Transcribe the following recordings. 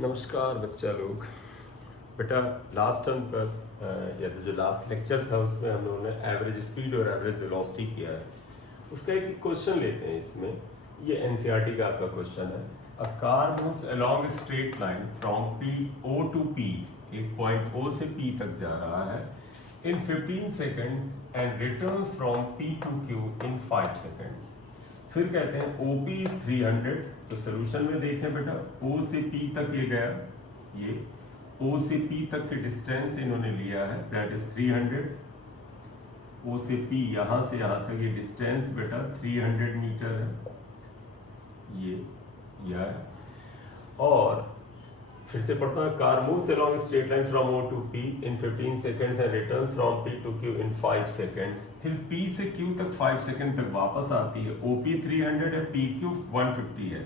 नमस्कार बच्चा लोग। बेटा लास्ट टर्म पर या जो लास्ट लेक्चर था उसमें हम लोगों ने एवरेज स्पीड और एवरेज वेलोसिटी किया है। उसका एक क्वेश्चन लेते हैं इसमें। ये एनसीईआरटी का आपका क्वेश्चन है। A car moves along a straight line from P O to P, एक पॉइंट ओ से पी तक जा रहा है in 15 seconds and returns from P to Q in 5 seconds. फिर कहते हैं OP इज 300। तो सोल्यूशन में देखें बेटा, O से P तक ये गया, ये O से P तक के डिस्टेंस इन्होंने लिया है, दैट इज 300। O से P यहां से यहां तक ये डिस्टेंस बेटा 300 मीटर है, ये यार। और फिर से पढ़ता है, car moves along straight line from O to P in 15 seconds and returns from P to Q in 5 seconds. फिर P से Q तक 5 सेकेंड तक वापस आती है। OP 300 है, PQ 150 है।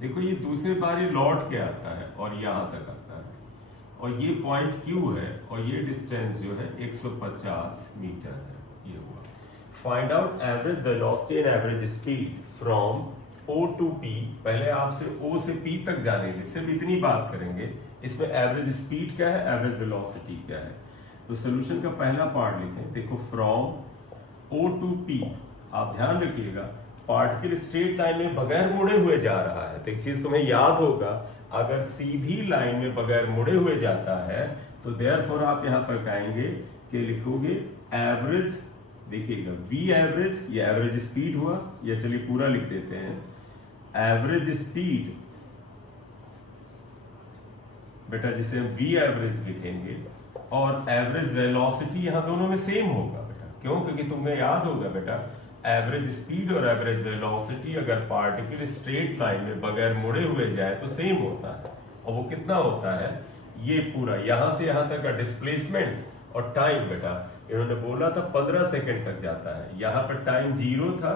देखो ये दूसरी बार ये लौट के आता है और यहां तक आता है, और ये पॉइंट Q है और ये डिस्टेंस जो है 150 मीटर है। ये हुआ। Find out average velocity and average speed from O to P। पहले आपसे O से P तक जाने के लिए सिर्फ इतनी बात करेंगे। इसमें एवरेज स्पीड क्या है, एवरेज वेलोसिटी क्या है। तो सोल्यूशन का पहला पार्ट लिखें। देखो फ्रॉम O टू P, आप ध्यान रखिएगा पार्टिकल स्ट्रेट लाइन में बगैर मुड़े हुए जा रहा है। तो एक चीज तुम्हें याद होगा, अगर सीधी लाइन में बगैर मुड़े हुए जाता है तो देयरफॉर आप यहां पर कहेंगे कि लिखोगे एवरेज। देखिएगा V एवरेज, ये एवरेज स्पीड हुआ, या चलिए पूरा लिख देते हैं, एवरेज स्पीड बेटा जिसे हम V एवरेज लिखेंगे, और एवरेज वेलोसिटी यहां दोनों में सेम होगा बेटा। क्यों? क्योंकि तुम्हें याद होगा बेटा, एवरेज स्पीड और एवरेज वेलोसिटी अगर पार्टिकल स्ट्रेट लाइन में बगैर मुड़े हुए जाए तो सेम होता है। और वो कितना होता है, ये पूरा यहां से यहां तक का डिस्प्लेसमेंट और टाइम बेटा इन्होंने बोला था 15 सेकेंड तक जाता है। यहां पर टाइम 0 था,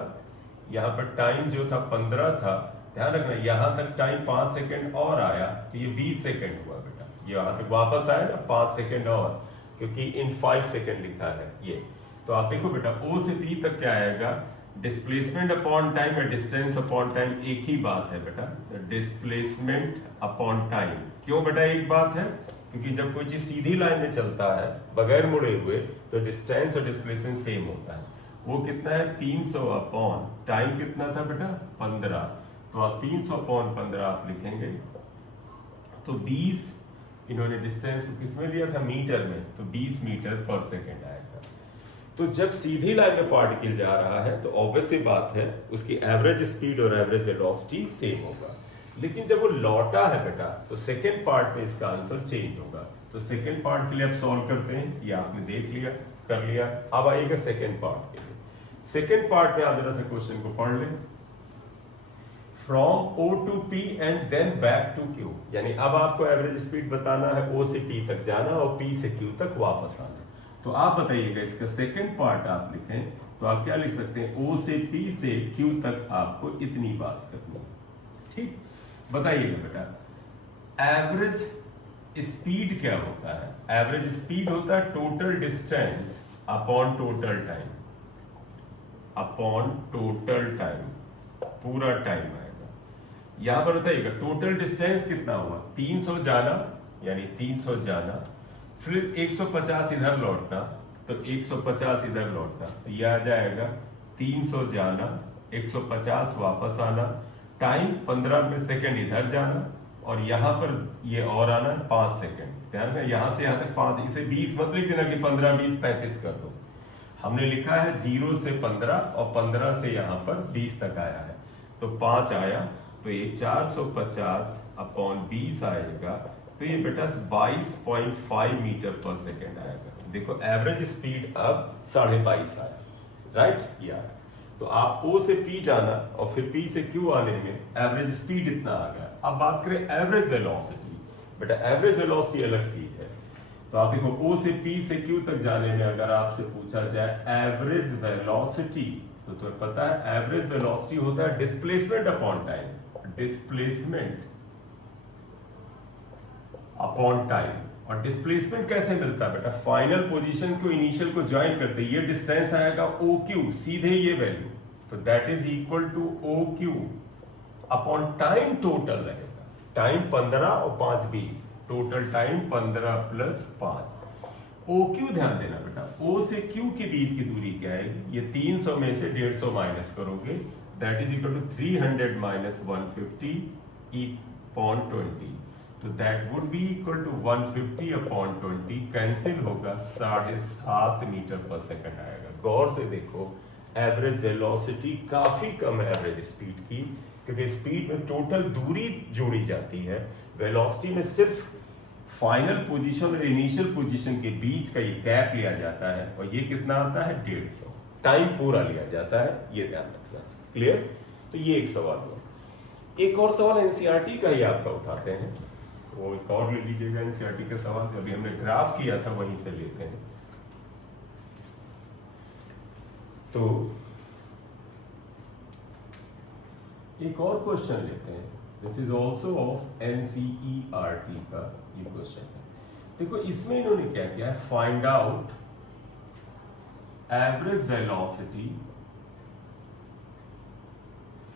यहां पर टाइम जो था 15 था। ध्यान रखना यहां तक टाइम 5 सेकेंड और आया तो ये 20 सेकेंड हुआ बेटा। ये यहां तक वापस आया ना 5 सेकेंड और, क्योंकि इन 5 सेकेंड लिखा है ये। तो आप देखो बेटा O से P तक क्या आएगा, डिस्प्लेसमेंट अपॉन टाइम या डिस्टेंस अपॉन टाइम एक ही बात है बेटा, डिस्प्लेसमेंट अपॉन टाइम। क्यों बेटा एक बात है, क्योंकि जब कोई चीज सीधी लाइन में चलता है बगैर मुड़े हुए तो डिस्टेंस और डिस्प्लेसमेंट सेम होता है। वो कितना है 300 अपॉन टाइम कितना था बेटा 15। तो आप 300 अपॉन 15 आप लिखेंगे। तो 20 इन्होंने डिस्टेंस को किसमें लिया था, मीटर में, तो 20 मीटर पर सेकेंड आएगा। तो जब सीधी लाइन में पार्टिकल जा रहा है तो ऑब्वियस सी बात है उसकी एवरेज स्पीड और एवरेज वेलोसिटी सेम होगा। लेकिन जब वो लौटा है बेटा तो सेकेंड पार्ट में इसका आंसर चेंज होगा। तो सेकेंड पार्ट के लिए आप सॉल्व करते हैं, ये आपने देख लिया, कर लिया। अब आइएगा सेकेंड पार्ट के लिए। सेकेंड पार्ट में आप जरा सा क्वेश्चन को पढ़ लें। From O to P and then back to Q, यानी अब आपको एवरेज स्पीड बताना है, O से P तक जाना और P से Q तक वापस आना। तो आप बताइएगा इसका सेकेंड पार्ट आप लिखें तो आप क्या लिख सकते हैं, O से P से Q तक आपको इतनी बात करनी है। ठीक, बताइएगा बेटा एवरेज स्पीड क्या होता है। एवरेज स्पीड होता है total distance upon total time, upon total time, पूरा टाइम आएगा। यहां पर बताइएगा टोटल डिस्टेंस कितना हुआ, 300 जाना, यानी 300 जाना, फिर 150 इधर लौटना, तो 150 इधर लौटना, तो यह आ जाएगा 300 जाना, 150 वापस आना, टाइम 15 सेकेंड इधर जाना, और यहां पर ये और आना 5 सेकेंड। ध्यान रखना यहां से यहां तक 5, इसे 20 मत लिख देना कि 15 20 35 कर दो। हमने लिखा है 0 से 15 और 15 से यहां पर 20 तक आया है, तो 5 आया, तो ये 450 अपॉन 20 आएगा, तो ये बेटा 22.5 मीटर पर सेकेंड आएगा। देखो एवरेज स्पीड अब 22.5 आया, राइट यार। तो आप O से P जाना और फिर P से Q आने में एवरेज स्पीड इतना आ गया। अब बात करें एवरेज वेलोसिटी, बेटा एवरेज वेलोसिटी अलग चीज है। तो आप देखो O से P से Q तक जाने में अगर आपसे पूछा जाए एवरेज वेलोसिटी, तो तुम्हें पता है एवरेज वेलोसिटी होता है displacement upon time, displacement upon time. और डिस्प्लेसमेंट कैसे मिलता है बेटा, फाइनल पोजीशन को इनिशियल को ज्वाइन करते, ये डिस्टेंस आएगा OQ, सीधे ये वैल्यू, तो that is equal to OQ upon time total रहेगा। टाइम 15 और 5 20, total time 15 plus 5। O Q ध्यान देना बेटा, ओ से क्यू के बीच की दूरी क्या आएगी, ये 300 में से 150 माइनस करोगे, that is equal to 300 minus 150 upon 20, तो that would be equal to 150 upon 20, cancel होगा 7.5 मीटर पर सेकंड आएगा। गौर से देखो, एवरेज वेलोसिटी काफी कम है एवरेज स्पीड की, क्योंकि स्पीड में टोटल दूरी जोड़ी जाती है, वेलोसिटी में सिर्फ फाइनल पोजीशन और इनिशियल पोजीशन के बीच का ये गैप लिया जाता है, और ये कितना आता है 150, टाइम पूरा लिया जाता है, ये ध्यान रखना। क्लियर? तो ये एक सवाल हुआ। एक और सवाल एनसीईआरटी का ही आपका उठाते हैं, वो एक और ले लीजिएगा एनसीईआरटी का सवाल, जो अभी हमने ग्राफ किया था वहीं से लेते हैं। तो एक और क्वेश्चन लेते हैं, this is also of NCERT का ये क्वेश्चन है। देखो इसमें इन्होंने क्या किया है, find out average velocity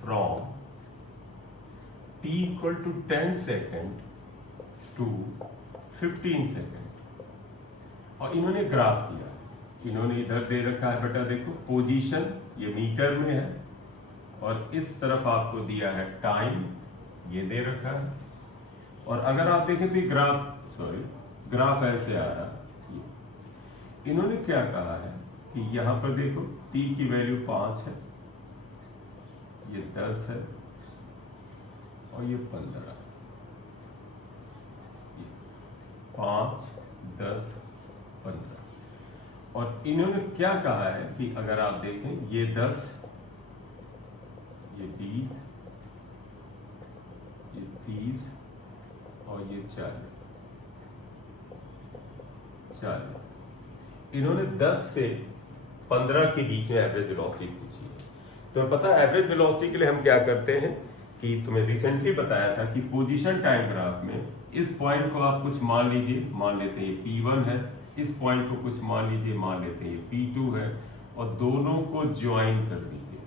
from t equal to 10 second to 15 second, और इन्होंने ग्राफ किया। इन्होंने इधर दे रखा है बेटा, देखो पोजीशन ये मीटर में है, और इस तरफ आपको दिया है टाइम, ये दे रखा है। और अगर आप देखें तो ये ग्राफ ऐसे आ रहा है। इन्होंने क्या कहा है कि यहां पर देखो t की वैल्यू 5 है, ये 10 है, और ये 15, 5 10 15, और इन्होंने क्या कहा है कि अगर आप देखें ये 10, ये 20, ये 30, और ये 40। इन्होंने 10 से 15 के बीच में एवरेज वेलोसिटी पूछी है। तो पता है एवरेज वेलोसिटी के लिए हम क्या करते हैं, कि तुम्हें रिसेंटली बताया था कि पोजीशन टाइम ग्राफ में इस पॉइंट को आप कुछ मान लीजिए, मान लेते हैं ये P1 है, इस पॉइंट को कुछ मान लीजिए, मान लेते हैं ये P2 है, और दोनों को ज्वाइन कर दीजिए।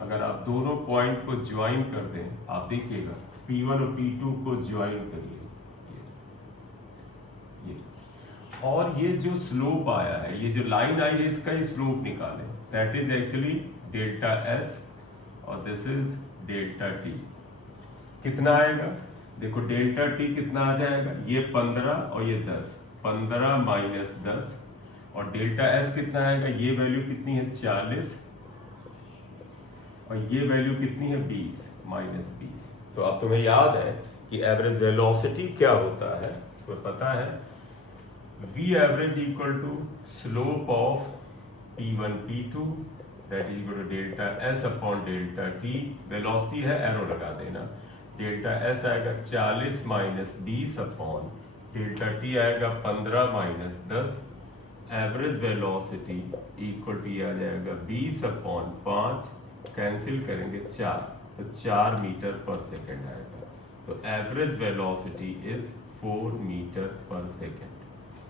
अगर आप दोनों पॉइंट को ज्वाइन कर दें, आप देखिएगा P1 और P2 को ज्वाइन करिए, ये और ये जो स्लोप आया है, ये जो लाइन आई है, इसका ही स्लोप निकालें, that is actually delta S, और दिस इज डेल्टा T। कितना आएगा, देखो डेल्टा T कितना आ जाएगा, ये 15 और ये 10, 15 माइनस 10, और डेल्टा S कितना आएगा, ये वैल्यू कितनी है 40, और ये वैल्यू कितनी है 20 माइनस 20। तो अब तुम्हें याद है कि एवरेज वेलोसिटी क्या होता है, तो पता है V average equal to slope of P1 P2, that is equal to delta S upon delta T। Velocity है, एरो लगा देना, डेल्टा S आएगा 40 माइनस 20 अपॉन डेल्टा T आएगा 15 minus 10। Average velocity equal to आ जाएगा 20 अपॉन 5, कैंसिल करेंगे 4, तो 4 metre per second आएगा। तो average velocity is 4 metre per second,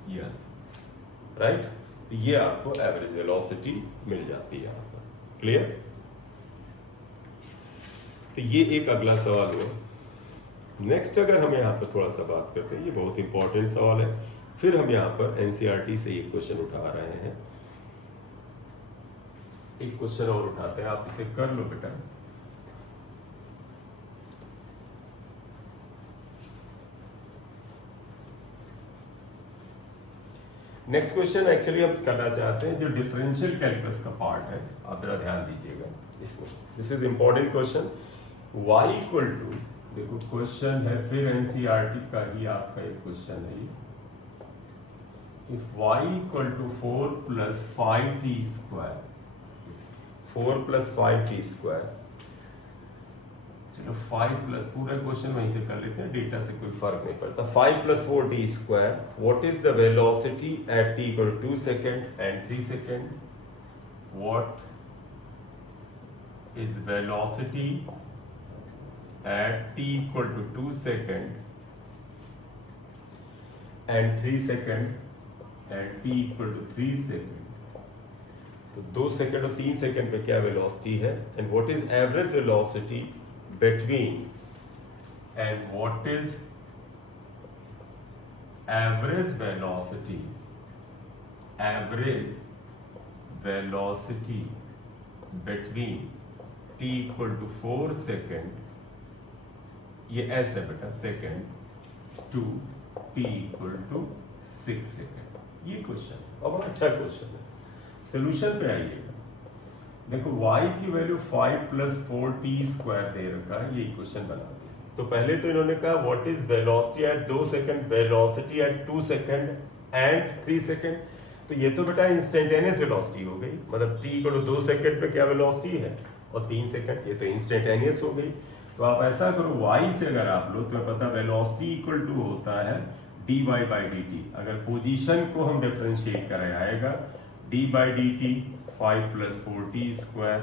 ये आंसर, राइट। ये आपको एवरेज वेलोसिटी मिल जाती है यहाँ पर। क्लियर? तो ये एक अगला सवाल हुआ। नेक्स्ट अगर हम यहाँ पर थोड़ा सा बात करते हैं, ये बहुत इंपॉर्टेंट सवाल है, फिर हम यहाँ पर एनसीईआरटी से ये क्वेश्चन उठा रहे हैं। एक क्वेश्चन और उठाते हैं, आप इसे कर लो बेटा। नेक्स्ट क्वेश्चन एक्चुअली हम करना चाहते हैं जो डिफरेंशियल कैलकुलस का पार्ट है, आप जरा ध्यान दीजिएगा इसमें। This is important question. y equal to, देखो क्वेश्चन है फिर एनसीईआरटी का ही आपका एक क्वेश्चन है। If y equal to 4 plus 5t square, 4 plus 5t square, चलो 5 प्लस, पूरा क्वेश्चन वहीं से कर लेते हैं, डेटा से कोई फर्क नहीं पड़ता। 5 plus 4t square, what is the velocity at t equal to 2 second and 3 second? What is velocity at t equal to 2 second and 3 second and t equal to 3 second, तो 2 सेकेंड और 3 second पे क्या velocity है, and what is average velocity between and what is average velocity between t equal to 4 second, ये s है बेटा second, to p equal to 6 second. ये question और बड़ा अच्छा क्वेश्चन है। सोल्यूशन पे आइएगा, देखो y की वैल्यू 5 + 4t² दे रखा है, ये इक्वेशन बना दी। तो पहले तो इन्होंने कहा what is velocity at 2 second, velocity at 2 second and 3 second. तो ये तो बेटा इंस्टेंटेनियस वेलोसिटी हो गई, मतलब t इक्वल टू 2 सेकेंड पे क्या वेलोसिटी है और 3 सेकेंड, ये तो इंस्टेंटेनियस हो गई। तो आप ऐसा करो, y से अगर आप लो तो पता वेलोसिटी इक्वल टू होता है dy/dt। अगर पोजीशन को हम डिफरेंशिएट करें आएगा d/dt 5 + 4t²,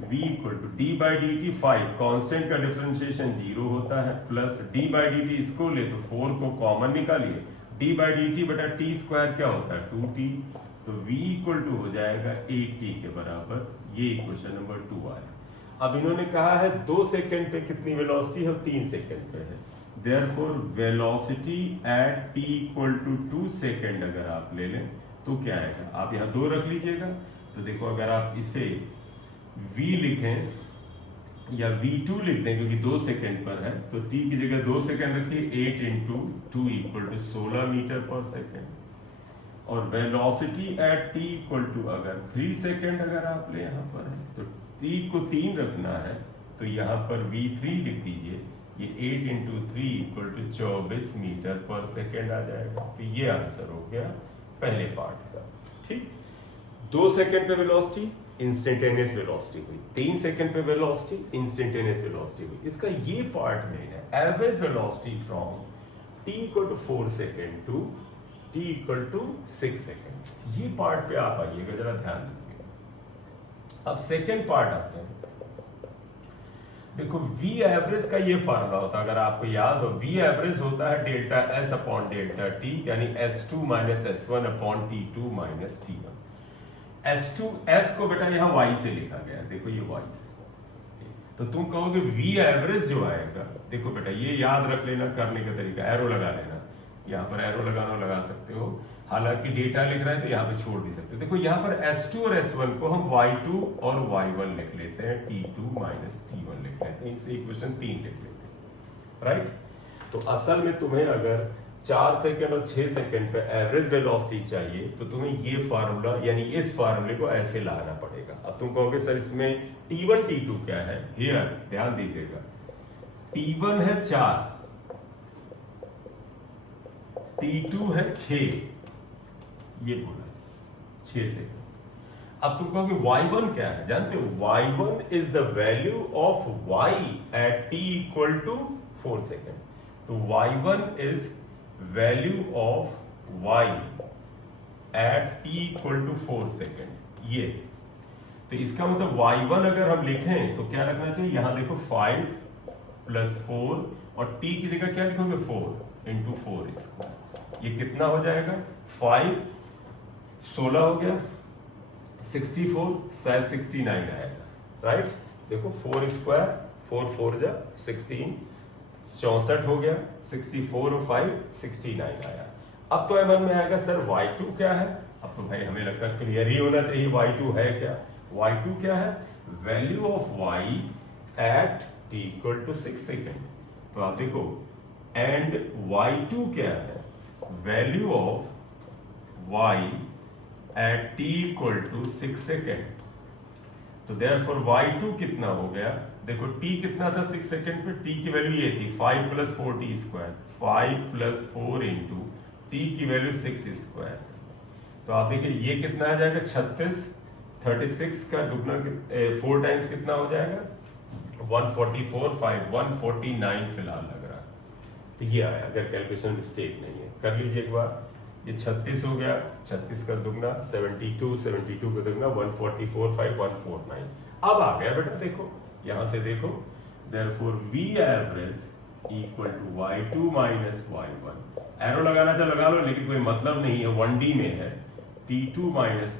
v equal to d/dt 5, constant का डिफरेंशिएशन 0 होता है, प्लस d/dt इसको ले तो 4 को कॉमन निकालिए, d/dt बटा t² क्या होता है 2t, तो v इक्वल टू हो जाएगा 8t के बराबर। ये इक्वेशन नंबर 2 आया। अब इन्होंने कहा है 2 सेकेंड पे कितनी वेलोसिटी है, 3 सेकेंड पे है। Therefore velocity at t equal to 2 second अगर आप ले लें तो क्या आएगा, आप यहाँ 2 रख लीजिएगा। तो देखो अगर आप इसे v लिखें या v2 लिख दें क्योंकि 2 सेकेंड पर है, तो t की जगह 2 सेकेंड रखिए, 8 × 2 equal to 16 metre per second. और velocity at t equal to अगर 3 सेकेंड अगर आप ले यहाँ पर है तो t को 3 रखना है, तो यहाँ पर v3 लिख दीजिए, ये 8 × 3 equal to 24 metre per second आ जाएगा। तो ये आंसर हो गया पहले पार्ट का। ठीक, 2 सेकेंड पे वेलोसिटी इंस्टेंटेनियस वेलोसिटी हुई, 3 सेकेंड पे वेलोसिटी इंस्टेंटेनियस वेलोसिटी हुई। इसका ये पार्ट में है average velocity from t equal to 4 second to t equal to 6 second. ये पार्ट पे आप आइएगा, जरा ध्यान दीजिएगा। अब सेकेंड पार्ट आते हैं। देखो v एवरेज का ये फार्मूला होता है, अगर आपको याद हो, v एवरेज होता है delta s upon delta t, यानी s2 - s1 upon t2 - t1। s को बेटा यहाँ y से लिखा गया, देखो ये y से। तो तुम कहोगे v एवरेज जो आएगा, देखो बेटा ये याद रख लेना, करने का तरीका एरो लगा लेना, यहाँ पर एरो लगाना लगा सकते हो, हालांकि डेटा लिख रहे हैं तो यहाँ पे छोड़ भी सकते हो। देखो यहाँ पर s2 और s1 को हम y2 और y1 लिख लेते हैं, t2 - t1 लिख लेते हैं, इससे इक्वेशन 3 लिख लेते हैं, राइट। तो असल में तुम्हें अगर 4 सेकेंड और 6 सेकेंड पे एवरेज वेलोसिटी चाहिए तो तुम्हें ये फार्मूला यानी इस फार्मूले को ऐसे लाना पड़ेगा। अब तुम कहोगे सर इसमें t1 t2 क्या है, हियर ध्यान दीजिएगा, t1 है 4, t2 है 6, ये बोला 6 सेकेंड। अब तुम कहोगे y1 क्या है, जानते हो y1 is the value of y at t equal to 4 second. तो y1 is value of y at t equal to 4 second. ये तो इसका मतलब y1 अगर हम लिखें तो क्या रखना चाहिए, यहां देखो 5 + 4 और t की जगह क्या लिखोगे 4 × 4 इसको, ये कितना हो जाएगा 5 16 हो गया, 64 शायद 69 आएगा, राइट। देखो 4² 4 4 जा 16, 64 हो गया, 64 और 5 69 आया। अब तो मन में आएगा सर y2 क्या है, अब तो भाई हमें लगता है क्लियर ही होना चाहिए y2 है क्या। y2 क्या है, value of y at t equal to 6 second. तो आप देखो एंड y2 क्या है, value of y at t equal to 6 second. तो देयरफॉर y2 कितना हो गया, देखो t कितना था 6 सेकेंड पे, t की वैल्यू ये थी 5 + 4t², 5 + 4 × t की वैल्यू 6²। तो आप देखिए ये कितना आ जाएगा 36, 36 का दुगना 4 टाइम्स कितना हो जाएगा 144, 5 149 फिलहाल लग रहा है। तो ये आया, अगर कैलकुलेशन मिस्टेक नहीं है कर लीजिए एक बार। ये 36 हो गया, 36 का दुगना 72, 72 का दुगना 144, 5 149। अब आ गया बेटा, देखो यहां से देखो, therefore v average equal to y2 - y1। Arrow लगाना चाहे लगा लो, लेकिन कोई मतलब नहीं है, 1D में है, t2 -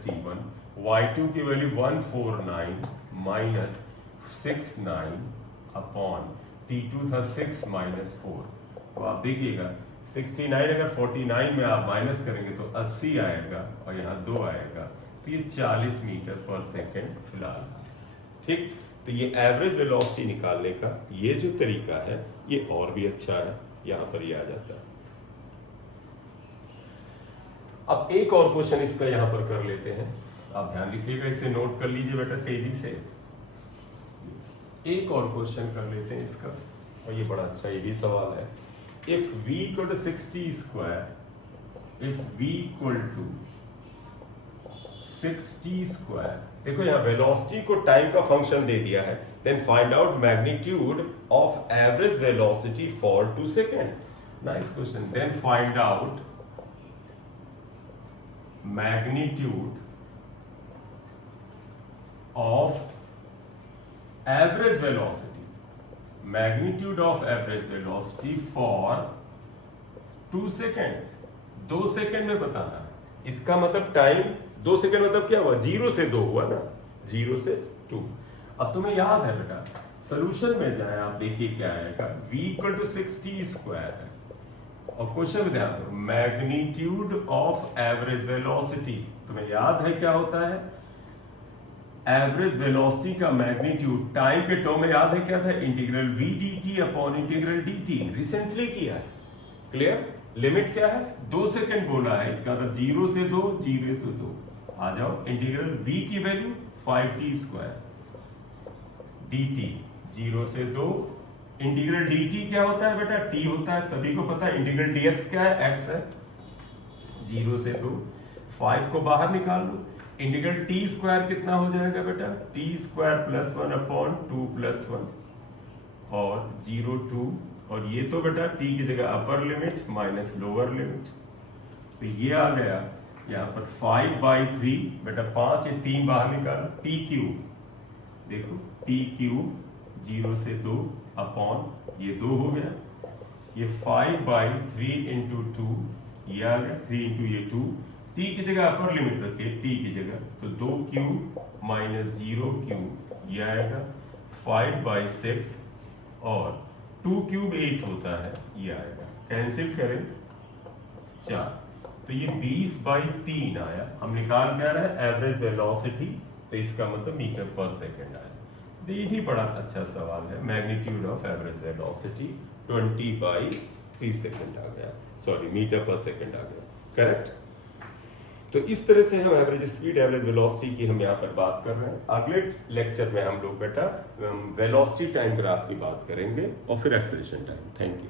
t1, y2 की वैल्यू 149 - 69 अपॉन T2 था 6 माइनस 4, तो आप देखिएगा 69 अगर 49 में आप माइनस करेंगे तो 80 आएगा और यहाँ 2 आएगा, तो ये 40 मीटर पर सेकेंड फिलहाल। ठीक, तो ये एवरेज वेलोसिटी निकालने का ये जो तरीका है ये और भी अच्छा है, यहाँ पर ये आ जाता है। अब एक और क्वेश्चन इसका यहाँ पर कर लेते हैं, आप ध्यान रखिएगा, इसे नोट कर लीजिए बेटा तेजी से। एक और क्वेश्चन कर लेते हैं इसका, और ये बड़ा अच्छा ये भी सवाल है। If v equal to 60 square, if v equal to 60 square, देखो यहाँ वेलोसिटी को टाइम का फंक्शन दे दिया है, then find out magnitude of average velocity for 2 second. Nice question. Then find out magnitude of average velocity, magnitude of average velocity for 2 seconds. 2 second में बताना है, इसका मतलब टाइम 2 सेकेंड मतलब क्या हुआ, 0 से 2 हुआ ना, 0 से 2। अब तुम्हें याद है बेटा, सोल्यूशन में जाए आप देखिए क्या आएगा, v इक्वल टू 60 स्क्वायर है, और क्वेश्चन में ध्यान दो, मैग्नीट्यूड ऑफ एवरेज वेलोसिटी, तुम्हें याद है क्या होता है, एवरेज वेलोसिटी का मैग्नीट्यूड टाइम के टर्म में याद है क्या था, integral v dt upon integral dt, recently किया है। क्लियर? लिमिट क्या है, 2 सेकेंड बोला है, इसका मतलब 0 से 2, 0 से 2 आ जाओ, इंटीग्रल v की वैल्यू 5t स्क्वायर dt, 0 से 2, इंटीग्रल dt क्या होता है बेटा, t होता है, सभी को पता है। इंटीग्रल dx क्या है, x है, 0 से 2, 5 को बाहर निकाल लो, इंटीग्रल t स्क्वायर कितना हो जाएगा बेटा, t square plus 1 upon 2 plus 1 और 0 2, और ये तो बेटा t की जगह upper limit minus lower limit, तो ये आ गया यहाँ पर 5/3 बेटा, 5 ये 3 बाहर निकाला, t क्यूब, देखो t क्यूब 0 से 2 अपॉन ये 2 हो गया, ये 5/3 इंटू 2, ये आ गया 3 इंटू ये 2, t की जगह अपर लिमिट रखिए, t की जगह, तो 2 क्यूब माइनस 0 क्यूब, ये आएगा 5/6 और 2 क्यूब 8 होता है, ये आएगा, कैंसिल करें 4, तो ये 20/3 आया। हम निकाल क्या रहे हैं, एवरेज वेलोसिटी, तो इसका मतलब मीटर पर सेकेंड आया। तो ये भी बड़ा अच्छा सवाल है, magnitude of average velocity 20/3 second आ गया, सॉरी मीटर पर सेकेंड आ गया, करेक्ट। तो इस तरह से हम एवरेज स्पीड, एवरेज वेलोसिटी की हम यहाँ पर बात कर रहे हैं। अगले लेक्चर में हम लोग बेटा वेलोसिटी टाइम ग्राफ की बात करेंगे और फिर एक्सेलरेशन टाइम। Thank you.